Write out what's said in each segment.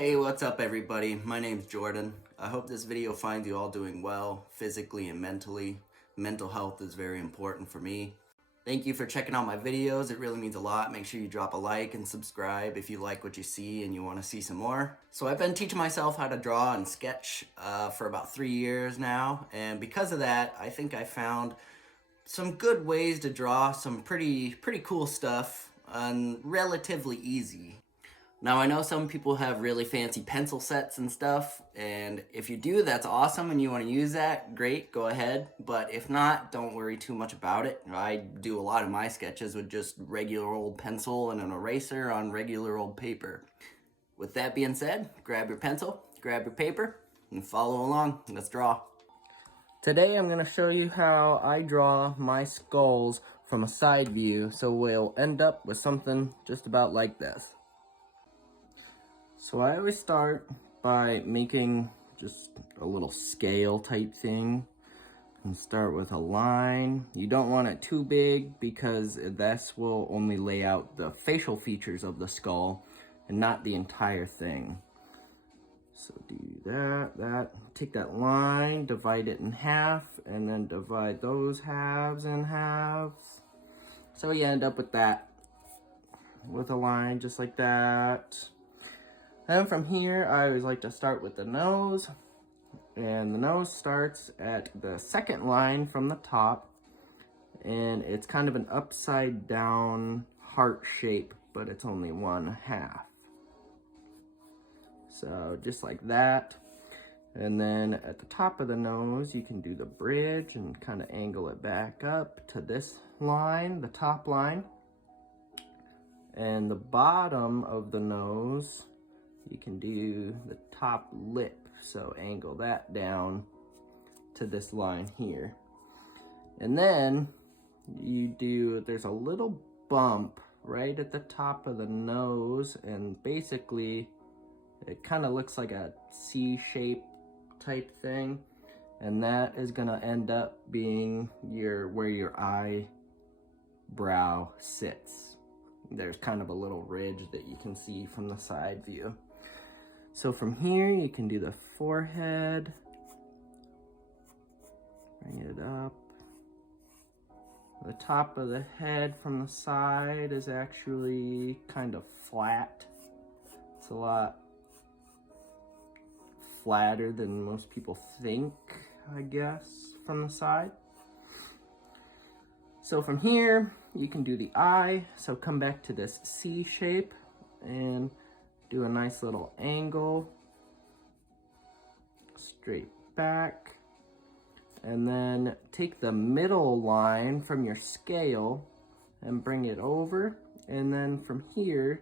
Hey, what's up everybody? My name's Jordan. I hope this video finds you all doing well, physically and mentally. Mental health is very important for me. Thank you for checking out my videos. It really means a lot. Make sure you drop a like and subscribe if you like what you see and you want to see some more. So I've been teaching myself how to draw and sketch for about 3 years now. And because of that, I think I found some good ways to draw some pretty cool stuff and relatively easy. Now, I know some people have really fancy pencil sets and stuff, and if you do, that's awesome and you want to use that, great, go ahead. But if not, don't worry too much about it. I do a lot of my sketches with just regular old pencil and an eraser on regular old paper. With that being said, grab your pencil, grab your paper, and follow along. Let's draw. Today I'm going to show you how I draw my skulls from a side view, so we'll end up with something just about like this. So I always start by making just a little scale type thing and start with a line. You don't want it too big because this will only lay out the facial features of the skull and not the entire thing. So do that, take that line, divide it in half, and then divide those halves in halves. So you end up with that, with a line just like that. Then from here, I always like to start with the nose, and the nose starts at the second line from the top, and it's kind of an upside down heart shape, but it's only one half. So just like that. And then at the top of the nose, you can do the bridge and kind of angle it back up to this line, the top line. And the bottom of the nose, you can do the top lip, so angle that down to this line here. And then there's a little bump right at the top of the nose, and basically it kind of looks like a C-shape type thing, and that is gonna end up being where your eyebrow sits. There's kind of a little ridge that you can see from the side view. So from here, you can do the forehead, bring it up. The top of the head from the side is actually kind of flat. It's a lot flatter than most people think, I guess, from the side. So from here, you can do the eye. So come back to this C shape and do a nice little angle, straight back, and then take the middle line from your scale and bring it over, and then from here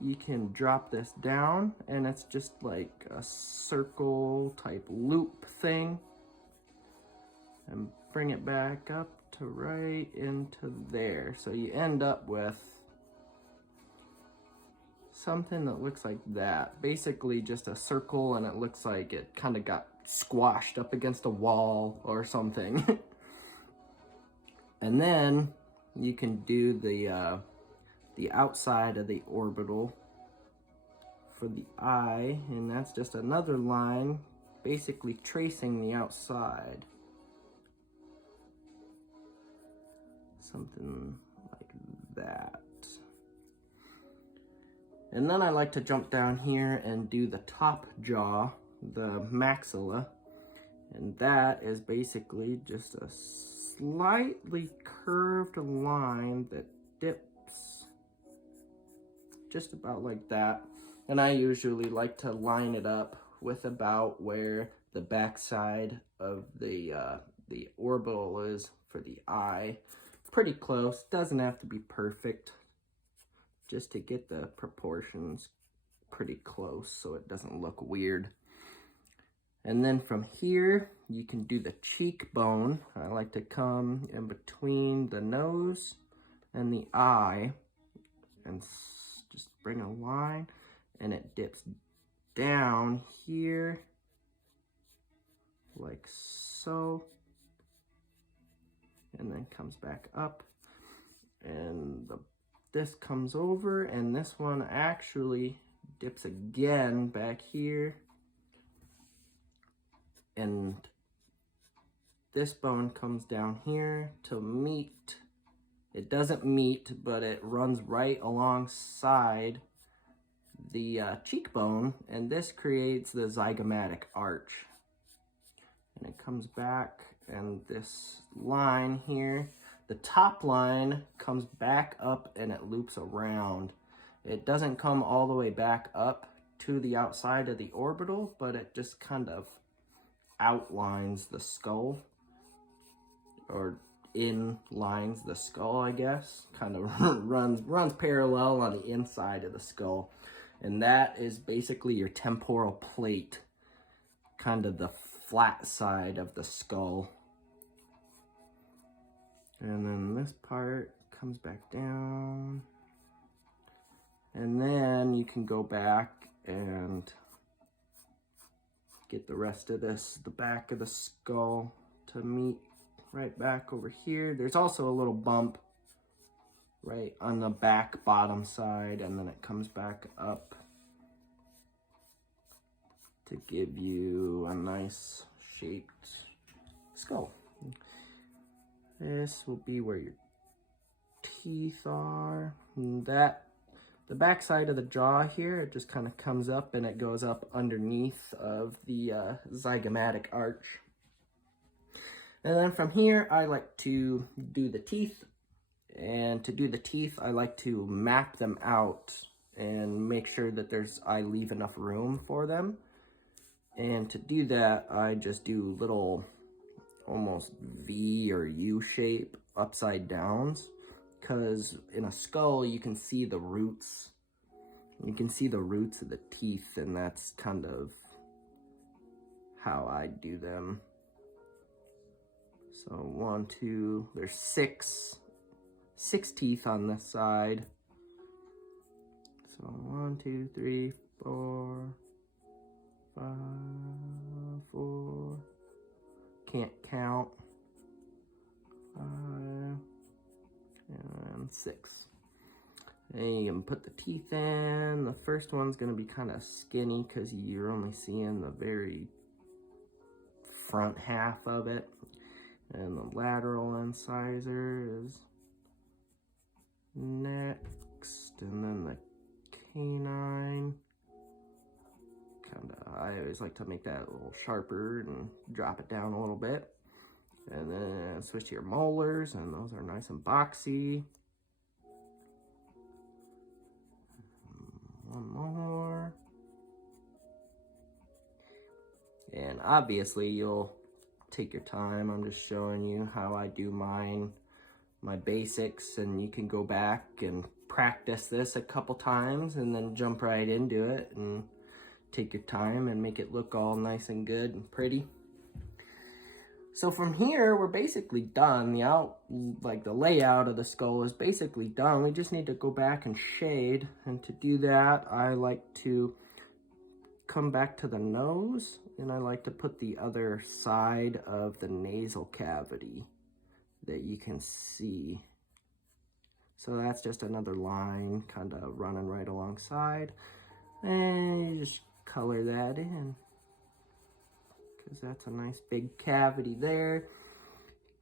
you can drop this down, and it's just like a circle type loop thing, and bring it back up to right into there. So you end up with something that looks like that. Basically just a circle, and it looks like it kind of got squashed up against a wall or something. And then you can do the outside of the orbital for the eye, and that's just another line basically tracing the outside. Something like that. And then I like to jump down here and do the top jaw, the maxilla. And that is basically just a slightly curved line that dips just about like that. And I usually like to line it up with about where the backside of the orbital is for the eye. Pretty close, doesn't have to be perfect, just to get the proportions pretty close so it doesn't look weird. And then from here, you can do the cheekbone. I like to come in between the nose and the eye and just bring a line, and it dips down here like so, and then comes back up, and this comes over, and this one actually dips again back here, and this bone comes down here to meet. It doesn't meet, but it runs right alongside the cheekbone, and this creates the zygomatic arch. And it comes back, and this line here, the top line comes back up and it loops around. It doesn't come all the way back up to the outside of the orbital, but it just kind of outlines the skull, or inlines the skull, I guess. Kind of runs parallel on the inside of the skull. And that is basically your temporal plate, kind of the flat side of the skull. And then this part comes back down. And then you can go back and get the rest of this, the back of the skull, to meet right back over here. There's also a little bump right on the back bottom side, and then it comes back up to give you a nice shaped skull. This will be where your teeth are. And that, the back side of the jaw here, it just kind of comes up and it goes up underneath of the zygomatic arch. And then from here, I like to do the teeth. And to do the teeth, I like to map them out and make sure that I leave enough room for them. And to do that, I just do little almost V or U shape upside downs, because in a skull you can see the roots. You can see the roots of the teeth, and that's kind of how I do them. So 1, 2, there's six teeth on this side. So 1, 2, 3, 4, 5, 4, can't count, 5, and 6. And you can put the teeth in. The first one's gonna be kind of skinny because you're only seeing the very front half of it. And the lateral incisor is next, and then the canine. I always like to make that a little sharper and drop it down a little bit. And then switch to your molars, and those are nice and boxy. One more. And obviously you'll take your time. I'm just showing you how I do mine, my basics, and you can go back and practice this a couple times and then jump right into it and take your time and make it look all nice and good and pretty. So from here, we're basically done. The layout of the skull is basically done. We just need to go back and shade. And to do that, I like to come back to the nose, and I like to put the other side of the nasal cavity that you can see. So that's just another line kind of running right alongside. And you just color that in, because that's a nice big cavity there.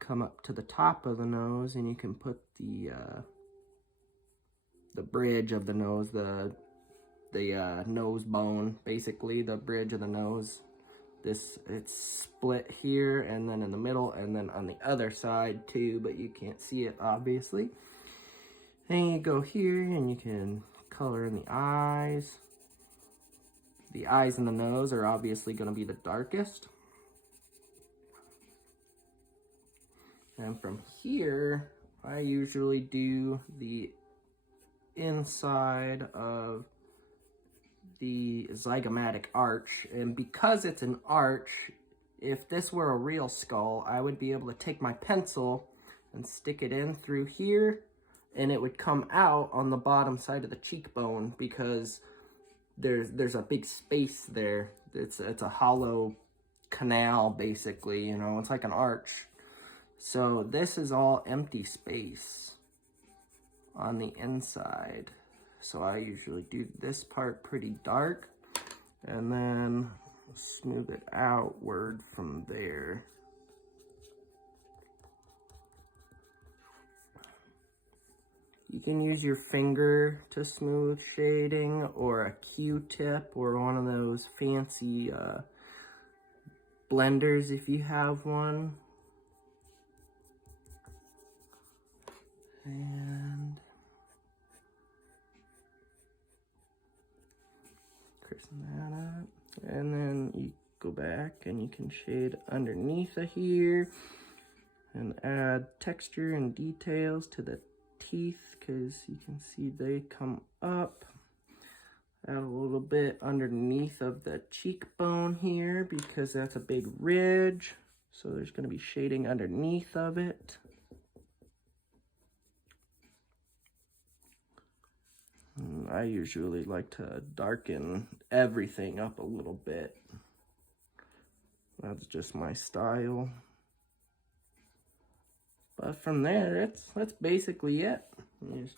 Come up to the top of the nose, and you can put the bridge of the nose, the nose bone, basically the bridge of the nose. It's split here, and then in the middle, and then on the other side too, but you can't see it obviously. Then you go here and you can color in the eyes. The eyes and the nose are obviously going to be the darkest. And from here, I usually do the inside of the zygomatic arch. And because it's an arch, if this were a real skull, I would be able to take my pencil and stick it in through here, and it would come out on the bottom side of the cheekbone, because there's a big space there. It's a hollow canal, basically, you know, it's like an arch. So this is all empty space on the inside. So I usually do this part pretty dark and then smooth it outward from there. You can use your finger to smooth shading, or a Q-tip, or one of those fancy blenders if you have one. And christen that up. And then you go back and you can shade underneath of here and add texture and details to the teeth, because you can see they come up. Add a little bit underneath of the cheekbone here because that's a big ridge, so there's going to be shading underneath of it. And I usually like to darken everything up a little bit. That's just my style. But from there, that's basically it. You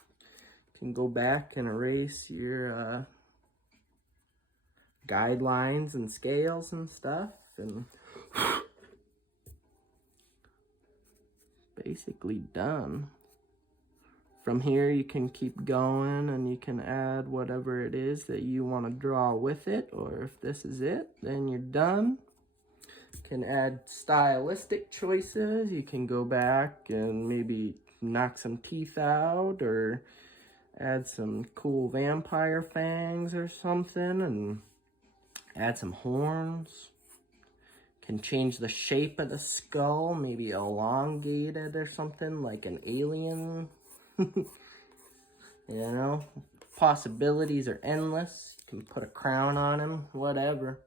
can go back and erase your guidelines and scales and stuff, and basically done. From here, you can keep going and you can add whatever it is that you want to draw with it, or if this is it, then you're done. Can add stylistic choices. You can go back and maybe knock some teeth out, or add some cool vampire fangs or something, and add some horns. Can change the shape of the skull, maybe elongate it or something like an alien. You know, possibilities are endless. You can put a crown on him, whatever.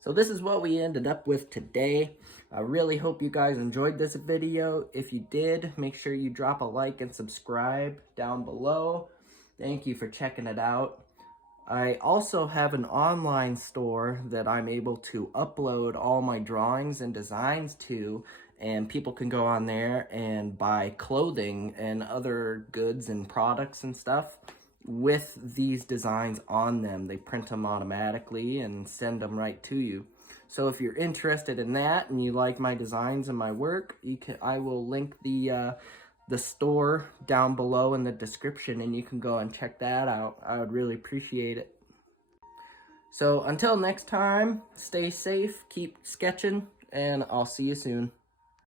So this is what we ended up with today. I really hope you guys enjoyed this video. If you did, make sure you drop a like and subscribe down below. Thank you for checking it out. I also have an online store that I'm able to upload all my drawings and designs to, and people can go on there and buy clothing and other goods and products and stuff with these designs on them. They print them automatically and send them right to you. So if you're interested in that and you like my designs and my work, I will link the store down below in the description, and you can go and check that out. I would really appreciate it. So until next time, stay safe, keep sketching, and I'll see you soon.